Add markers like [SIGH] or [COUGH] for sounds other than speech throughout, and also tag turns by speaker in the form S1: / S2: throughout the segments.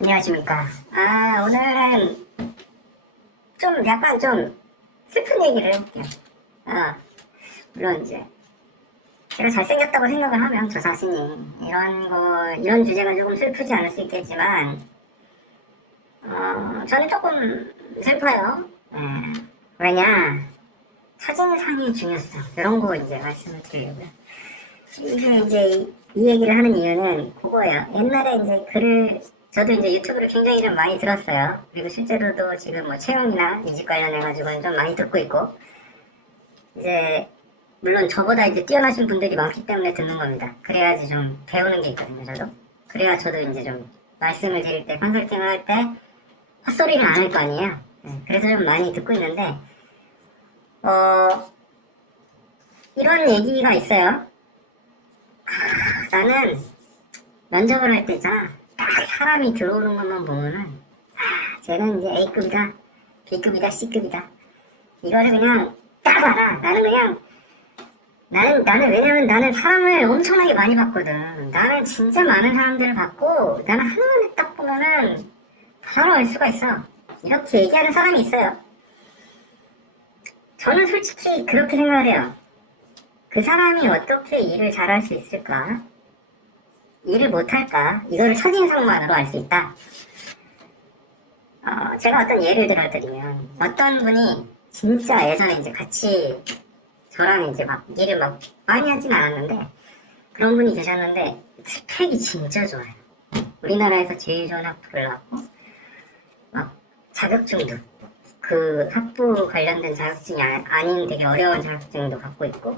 S1: 안녕하십니까. 아, 오늘은 좀 약간 좀 슬픈 얘기를 해볼게요. 아, 물론 이제 제가 잘생겼다고 생각을 하면 저 자신이 이런 거, 이런 주제가 조금 슬프지 않을 수 있겠지만, 어, 저는 조금 슬퍼요. 예. 왜냐, 사진상의 중요성, 이런 거 이제 말씀을 드리려고요. 이게 이제 이- 이 얘기를 하는 이유는 그거예요. 옛날에 이제 글을 저도 이제 유튜브를 굉장히 좀 많이 들었어요. 그리고 실제로도 지금 뭐 채용이나 이직 관련해가지고는 좀 많이 듣고 있고 이제 물론 저보다 이제 뛰어나신 분들이 많기 때문에 듣는 겁니다. 그래야지 좀 배우는 게 있거든요, 저도. 그래야 저도 이제 좀 말씀을 드릴 때, 컨설팅을 할 때 헛소리를 안 할 거 아니에요. 네, 그래서 좀 많이 듣고 있는데, 어, 이런 얘기가 있어요. 하, 나는 면접을 할 때 있잖아. 딱 사람이 들어오는 것만 보면은, 아, 쟤는 이제 A급이다, B급이다, C급이다. 이거를 그냥 딱 알아. 나는 그냥 나는 나는 왜냐면 나는 사람을 엄청나게 많이 봤거든. 나는 진짜 많은 사람들을 봤고 나는 한눈에 딱 보면은 바로 알 수가 있어. 이렇게 얘기하는 사람이 있어요. 저는 솔직히 그렇게 생각을 해요. 그 사람이 어떻게 일을 잘할 수 있을까? 일을 못할까? 이거를 첫인상만으로 알 수 있다. 어, 제가 어떤 예를 들어 드리면 어떤 분이 진짜 예전에 이제 같이 저랑 이제 막 일을 막 많이 하진 않았는데 그런 분이 계셨는데 스펙이 진짜 좋아요. 우리나라에서 제일 좋은 학부를 나왔고 막 자격증도 그 학부 관련된 자격증이 아- 아닌 되게 어려운 자격증도 갖고 있고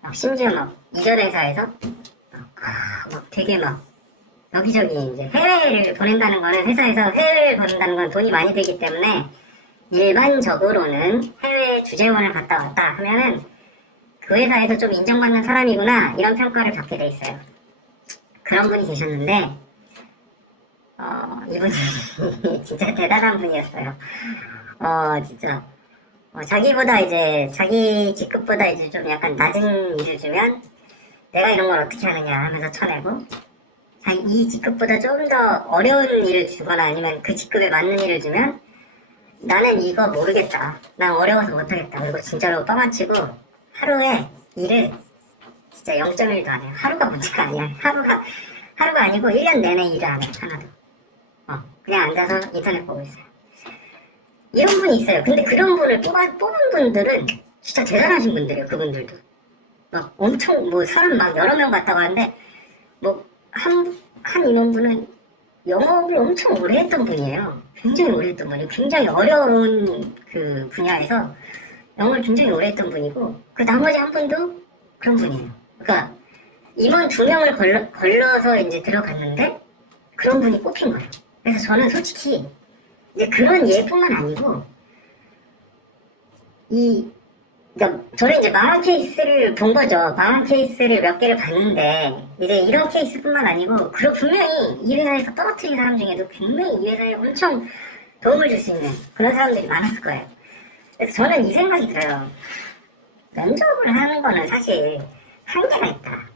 S1: 막 심지어 막 이전 회사에서 막, 아, 막 되게 막 여기저기 이제 해외를 보낸다는 거는 회사에서 해외를 보낸다는 건 돈이 많이 들기 때문에 일반적으로는 해외 주재원을 갔다 왔다 하면은 그 회사에서 좀 인정받는 사람이구나 이런 평가를 받게 돼 있어요. 그런 분이 계셨는데 어, 이분이 [LAUGHS] 진짜 대단한 분이었어요. 어 진짜 어, 자기보다 이제 자기 직급보다 이제 좀 약간 낮은 일을 주면 내가 이런 걸 어떻게 하느냐 하면서 쳐내고 이 직급보다 좀 더 어려운 일을 주거나 아니면 그 직급에 맞는 일을 주면 나는 이거 모르겠다. 난 어려워서 못하겠다. 그리고 진짜로 뻥안 치고 하루에 일을 진짜 0.1도 안 해요. 하루가 문제가 아니야. 하루가 하루가 아니고 1년 내내 일을 안 해. 하나도. 어, 그냥 앉아서 인터넷 보고 있어요. 이런 분이 있어요. 근데 그런 분을 뽑아, 뽑은 분들은 진짜 대단하신 분들이에요. 그분들도. 막 엄청 뭐 사람 막 여러 명 갔다고 하는데 뭐한한 인원분은 영업을 엄청 오래 했던 분이에요. 굉장히 오래 했던 분이고 굉장히 어려운 그 분야에서 영업을 굉장히 오래 했던 분이고 그 나머지 한 분도 그런 분이에요. 그러니까 임원 두 명을 걸러, 걸러서 이제 들어갔는데 그런 분이 뽑힌 거예요. 그래서 저는 솔직히 이제 그런 예뿐만 아니고 이 그러니까 저는 이제 망한 케이스를 본 거죠. 망한 케이스를 몇 개를 봤는데 이제 이런 케이스뿐만 아니고 그리고 분명히 이 회사에서 떨어뜨린 사람 중에도 분명히 이 회사에 엄청 도움을 줄 수 있는 그런 사람들이 많았을 거예요. 그래서 저는 이 생각이 들어요. 면접을 하는 거는 사실 한계가 있다.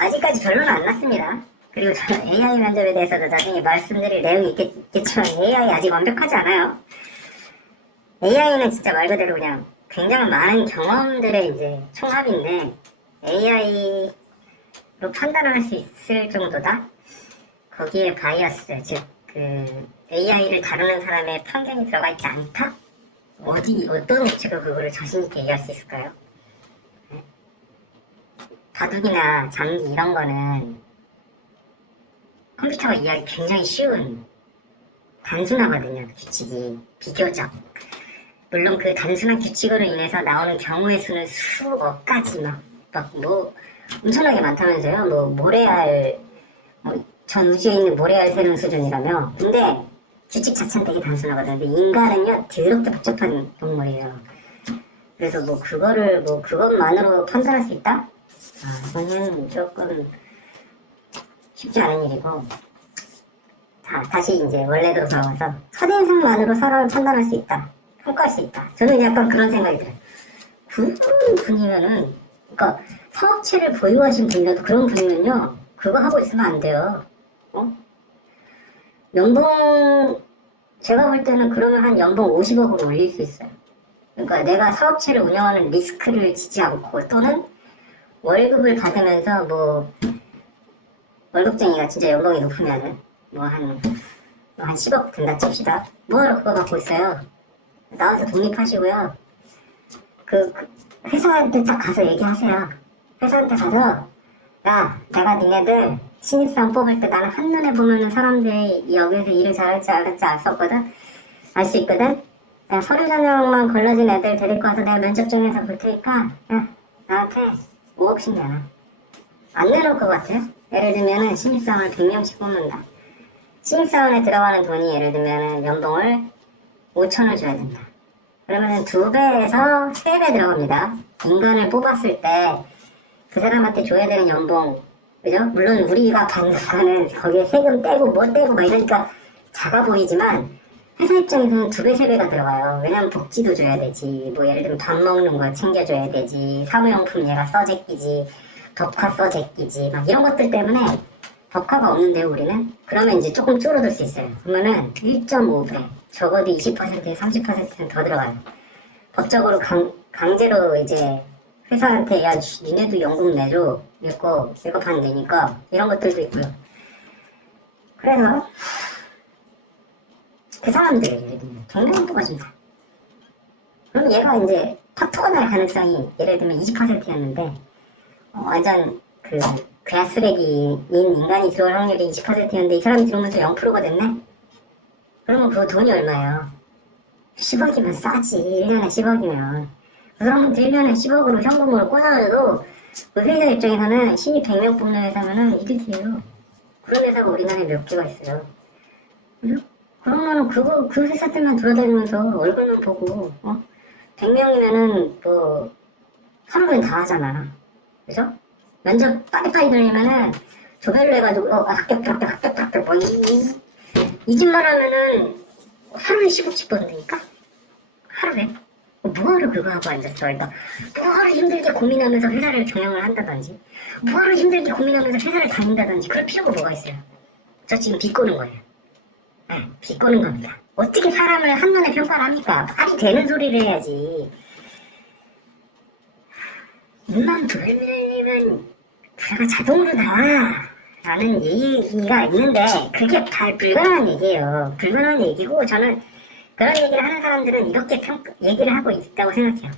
S1: 아직까지 결론은 안 났습니다. 그리고 저는 AI 면접에 대해서도 나중에 말씀드릴 내용이 있겠, 있겠지만 AI 아직 완벽하지 않아요. AI는 진짜 말 그대로 그냥 굉장히 많은 경험들의 이제 총합인데 AI로 판단을 할 수 있을 정도다. 거기에 바이어스, 즉, 그 AI를 다루는 사람의 편견이 들어가 있지 않다? 어디, 어떤 업체가 그거를 자신있게 얘기할 수 있을까요? 네. 바둑이나 장기 이런 거는 컴퓨터가 이해하기 굉장히 쉬운 단순하거든요, 규칙이. 비교적. 물론 그 단순한 규칙으로 인해서 나오는 경우의 수는 수억 가지 막, 막 뭐, 엄청나게 많다면서요. 뭐, 모래알, 뭐, 전 우주에 있는 모래알 세는 수준이라며. 근데 규칙 자체는 되게 단순하거든요. 근데 인간은요, 더럽게 복잡한 동물이에요. 그래서 뭐, 그거를, 뭐, 그것만으로 판단할 수 있다? 아, 저는 조금 쉽지 않은 일이고. 다, 다시 이제 원래대로 돌아와서 첫인상만으로 사람을 판단할 수 있다. 평가할 수 있다. 저는 약간 그런 생각이 들어요. 그런 분이면은, 그러니까 사업체를 보유하신 분이라도 그런 분이면요, 그거 하고 있으면 안 돼요. 어? 연봉 제가 볼 때는 그러면 한 연봉 50억으로 올릴 수 있어요. 그러니까 내가 사업체를 운영하는 리스크를 지지 않고 또는 월급을 받으면서 뭐 월급쟁이가 진짜 연봉이 높으면은 뭐 한 한 10억 된다 칩시다. 뭐하러 그거 갖고 있어요? 나와서 독립하시고요. 그, 그 회사한테 딱 가서 얘기하세요. 회사한테 가서 야 내가 니네들 신입사원 뽑을 때 나는 한눈에 보면은 사람들이 여기서 일을 잘할지 안 할지 알 수 없거든. 알 수 있거든. 야, 서류 전형만 걸러진 애들 데리고 와서 내가 면접 중에서 볼 테니까 야 나한테 5억씩 내놔. 안 내놓을 것 같아요. 예를 들면은 신입사원을 100명씩 뽑는다. 신입사원에 들어가는 돈이 예를 들면은 연봉을 5천을 줘야 된다. 그러면은 두 배에서 세 배 들어갑니다. 인간을 뽑았을 때 그 사람한테 줘야 되는 연봉, 그죠? 물론 우리가 받는 거기에 세금 떼고 뭐 떼고 막 이러니까 작아 보이지만 회사 입장에서는 두 배, 세 배가 들어가요. 왜냐면 복지도 줘야 되지. 뭐 예를 들면 밥 먹는 거 챙겨줘야 되지. 사무용품 얘가 써제끼지. 덕화 써제끼지. 막 이런 것들 때문에 덕화가 없는데요, 우리는? 그러면 이제 조금 줄어들 수 있어요. 그러면은 1.5배, 적어도 20%에 30%는 더 들어가요. 법적으로 강, 강제로 이제 회사한테 야, 씨, 니네도 연금 내줘. 이거 반 내니까 이런 것들도 있고요. 그래서 그 사람들, 예를 들면 정면 뽑아준다. 그럼 얘가 이제 탑토가 날 가능성이 예를 들면 20%였는데 어, 완전 그 그야 쓰레기인 인간이 들어올 확률이 20%였는데 이 사람이 들어오면서 0%가 됐네? 그러면 그 돈이 얼마예요? 10억이면 싸지 1년에 10억이면 그 사람한테 1년에 10억으로 현금으로 꽂아줘도 그 회사 입장에서는 신입 100명 뽑는 회사면은 이득이에요 그런 회사가 우리나라에 몇 개가 있어요? 그러면은 그거 그 회사들만 돌아다니면서 얼굴만 보고 어? 100명이면은 뭐 하루에 다 하잖아 그죠? 면접 빨리빨리 돌리면은 조별로 해가지고 어, 합격 합격 합격 합격 뭐 이 이 집만 하면은 하루에 10억씩 버는다니까? 하루에? 어, 뭐하러 그거 하고 앉았어 그러니까 뭐하러 힘들게 고민하면서 회사를 경영을 한다든지? 뭐하러 힘들게 고민하면서 회사를 다닌다든지? 그럴 필요가 뭐가 있어요? 저 지금 비꼬는 거예요. 네, 비꼬는 겁니다. 어떻게 사람을 한눈에 평가를 합니까? 말이 되는 소리를 해야지. 입만 돌리면 부야가 자동으로 나와. 라는 얘기가 있는데 그게 잘 불가능한 얘기예요. 불가능한 얘기고 저는 그런 얘기를 하는 사람들은 이렇게 평 얘기를 하고 있다고 생각해요.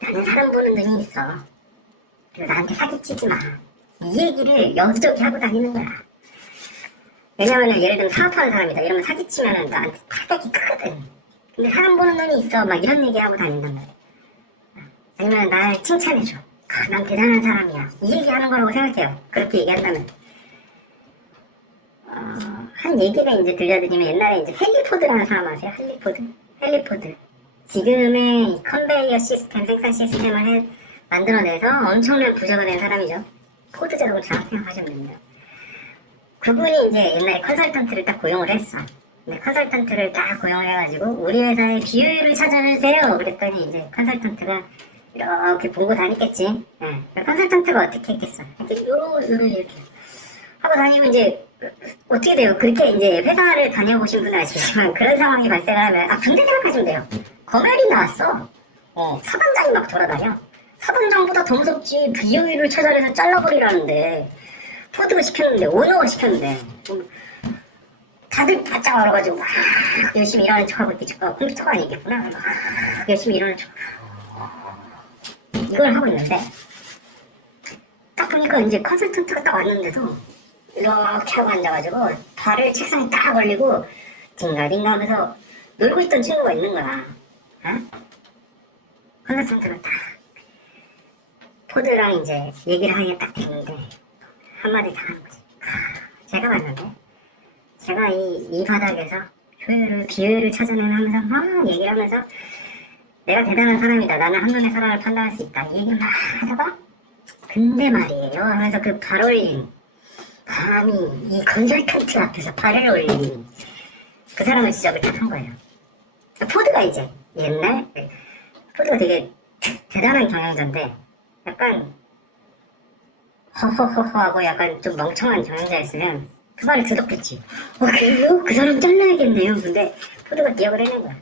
S1: 나는 사람 보는 눈이 있어. 그리고 나한테 사기치지 마 이 얘기를 여기저기 하고 다니는 거야. 왜냐면은 예를 들면 사업하는 사람이다. 이러면 사기치면은 나한테 타격이 크거든. 근데 사람 보는 눈이 있어. 막 이런 얘기 하고 다닌단 말이야. 아니면 날 칭찬해줘. 아, 난 대단한 사람이야. 이 얘기하는 거라고 생각해요. 그렇게 얘기한다면. 어, 한 얘기를 이제 들려드리면 옛날에 이제 헬리포드라는 사람 아세요? 헬리포드? 헬리포드. 지금의 이 컨베이어 시스템, 생산 시스템을 해, 만들어내서 엄청난 부자가 된 사람이죠. 포드 자동차 생각하시면 됩니다. 그분이 이제 옛날에 컨설턴트를 딱 고용을 했어. 근데 컨설턴트를 딱 고용을 해가지고 우리 회사의 비율을 찾아주세요. 그랬더니 이제 컨설턴트가 이렇게 보고 다녔겠지. 예. 컨설턴트가 어떻게 했겠어? 이렇게 요러 이렇게 하고 다니면 이제 어떻게 돼요? 그렇게 이제 회사를 다녀보신 분은 아시겠지만 [LAUGHS] 그런 상황이 발생을 하면 아 군대 생각하시면 돼요. 검열이 나왔어. 어, 사단장이 막 돌아다녀. 사단장보다 더 무섭지. 비효율을 찾아내서 잘라버리라는데 포드가 시켰는데 오너가 시켰는데 음, 다들 바짝 얼어가지고 막 열심히 일하는 척하고 있겠지. 어, 컴퓨터가 아니겠구나. 막 열심히 일하는 척. 이걸 하고 있는데 딱 보니까 이제 컨설턴트가 딱 왔는데도 이렇게 하고 앉아가지고 발을 책상에 딱 올리고 딩가딩가 하면서 놀고 있던 친구가 있는 거야 어? 컨설턴트가 딱 포드랑 이제 얘기를 하기가 딱 됐는데 한마디 다 하는 거지 하, 제가 봤는데 제가 이, 이 바닥에서 효율을 찾아내는 하면서 막 얘기를 하면서 내가 대단한 사람이다. 나는 한눈에 사람을 판단할 수 있다. 이 얘기를 막 하다가 근데 말이에요 하면서 그 발 올린 감히 이 컨설턴트 앞에서 발을 올린 그 사람을 지적을 딱 한 거예요. 포드가 이제 옛날 포드가 되게 대단한 경영자인데 약간 허허허허 하고 약간 좀 멍청한 경영자였으면 그 말을 듣었겠지. 어, 그래요? 그 사람 잘라야겠네요. 근데 포도가 기억을 해낸 거야.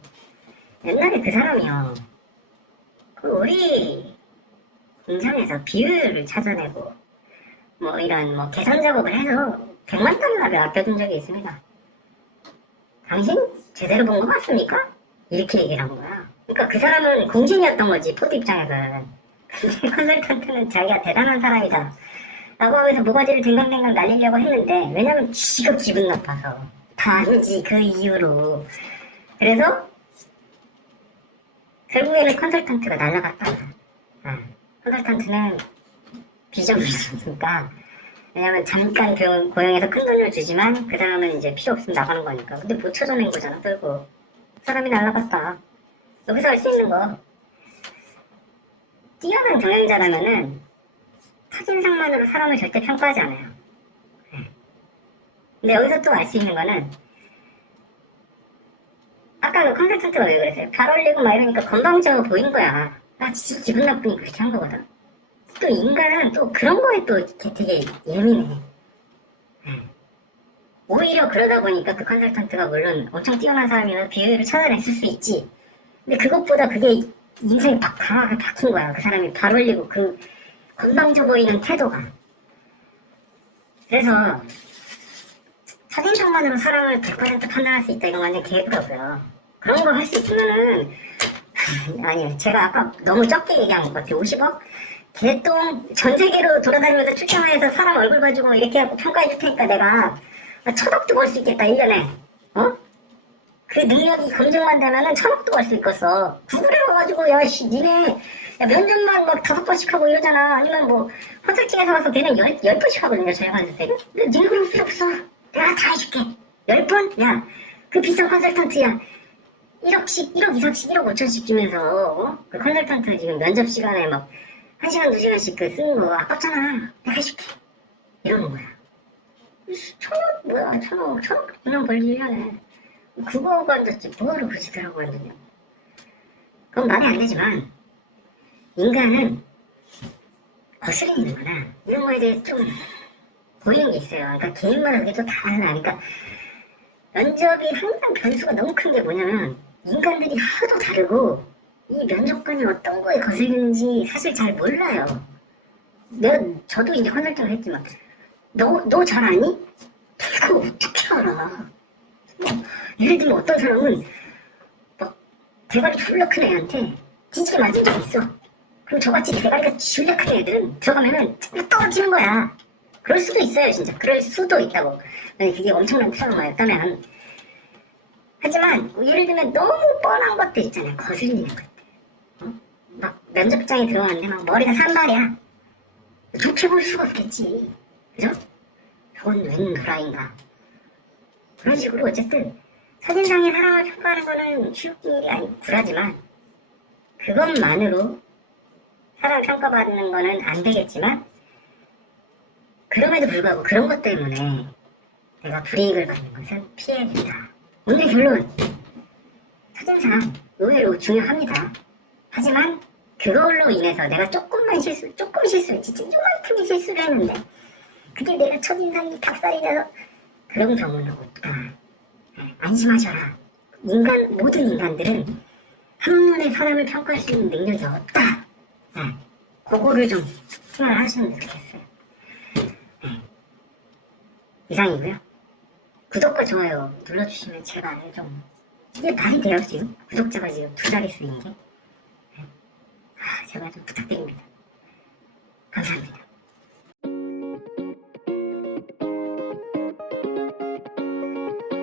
S1: 옛날에 그 사람이요. 그 우리 공장에서 비율을 찾아내고 뭐 이런 뭐 계산 작업을 해서 100만 달러를 아껴둔 적이 있습니다. 당신 제대로 본 거 맞습니까? 이렇게 얘기를 한 거야. 그러니까 그 사람은 공신이었던 거지 포드 입장에서는. 근데 [LAUGHS] 컨설턴트는 자기가 대단한 사람이다. 라고 하면서 모가지를 댕강댕강 날리려고 했는데 왜냐면 지가 기분 나빠서 단지 그 이유로 그래서 결국에는 컨설턴트가 날라갔다. 아, 컨설턴트는 비정규직이니까. 왜냐면 잠깐 그 고용해서 큰 돈을 주지만 그 사람은 이제 필요 없으면 나가는 거니까. 근데 못 찾아낸 거잖아 결국 사람이 날라갔다. 여기서 할 수 있는 거. 뛰어난 경영자라면은 첫인상만으로 사람을 절대 평가하지 않아요. 네. 근데 여기서 또 알 수 있는 거는 아까 그 컨설턴트가 왜 그랬어요? 발 올리고 막 이러니까 건방져 보인 거야 나 진짜 기분 나쁘니까 그렇게 한 거거든 또 인간은 또 그런 거에 또 되게 예민해. 예. 오히려 그러다 보니까 그 컨설턴트가 물론 엄청 뛰어난 사람이라서 비율을 찾아냈을 수 있지. 근데 그것보다 그게 인생이 팍 강하게 박힌 거야. 그 사람이 발 올리고 그 건방져 보이는 태도가. 그래서 첫인상만으로 사람을 100% 판단할 수 있다. 이건 완전 개그라고요. 그런 거할수 있으면은 아니요. 제가 아까 너무 적게 얘기한 것 같아요. 50억? 개똥 전 세계로 돌아다니면서 출장해서 사람 얼굴 가지고 이렇게 하고 평가해 줄 테니까 내가 천억도 벌 수 있겠다 1년에 어? 그 능력이 검증만 되면은 천억도 벌 수 있겠어 구글에 와가지고 야씨 니네 야, 면접만 막 다섯 번씩 하고 이러잖아 아니면 뭐 컨설팅에서 와서 걔는 열, 열 번씩 하거든요 저희 컨설팅 근데 니네 그럴 필요 없어 내가 다 해줄게 열 번? 야 그 비싼 컨설턴트야 1억씩 1억 이상씩 1억 5천씩 주면서 어? 그 컨설턴트 지금 면접 시간에 막한 시간 두 시간씩 그 쓰는 거 아깝잖아. 내가 해줄게. 이러는 거야. 천억 뭐야 천억 천억 그냥 벌지 1년에 그거가 앉았지 뭐하러 그지더라고 앉았냐. 그건 말이 안 되지만 인간은 거스리는 거나 이런 거에 대해 좀 보이는 게 있어요. 그러니까 개인마다 그게 또 다르나. 그러니까 면접이 항상 변수가 너무 큰 게 뭐냐면 인간들이 하도 다르고 이 면접관이 어떤 거에 거슬리는지 사실 잘 몰라요. 내가 저도 이제 컨설팅을 했지만 너 너 잘 아니? 그거 어떻게 알아? 뭐, 예를 들면 어떤 사람은 막 대가리 졸라 큰 애한테 뒤지게 맞은 적 있어. 그럼 저같이 대가리가 졸라 큰 애들은 들어가면은 떨어지는 거야. 그럴 수도 있어요, 진짜. 그럴 수도 있다고. 만약에 그게 엄청난 트라우마였다면. 하지만 예를 들면 너무 뻔한 것들 있잖아요. 거슬리는 것들. 막 면접장에 들어갔는데 막 머리가 산발이야. 좋게 볼 수가 없겠지. 그죠? 저건 웬 도라인가. 그런 식으로 어쨌든 사진상의 사람을 평가하는 거는 쉬운 일이 아니고 불하지만 그것만으로 사람 평가받는 거는 안 되겠지만 그럼에도 불구하고 그런 것 때문에 내가 불이익을 받는 것은 피해야 된다. 오늘 결론 사진상 의외로 중요합니다. 하지만 그걸로 인해서 내가 조금만 실수, 조금 실수, 진짜 요만큼의 실수를 했는데 그게 내가 첫인상이 닭살이라서 그런 경우는 없다. 네, 안심하셔라. 인간 모든 인간들은 한눈에 사람을 평가할 수 있는 능력이 없다. 네, 그거를 좀 생각하시면 좋겠어요. 네, 이상이고요. 구독과 좋아요 눌러주시면 제발 좀 이게 말이 돼요 지금? 구독자가 지금 두 자릿수인 게? 제발 좀 부탁드립니다. 감사합니다.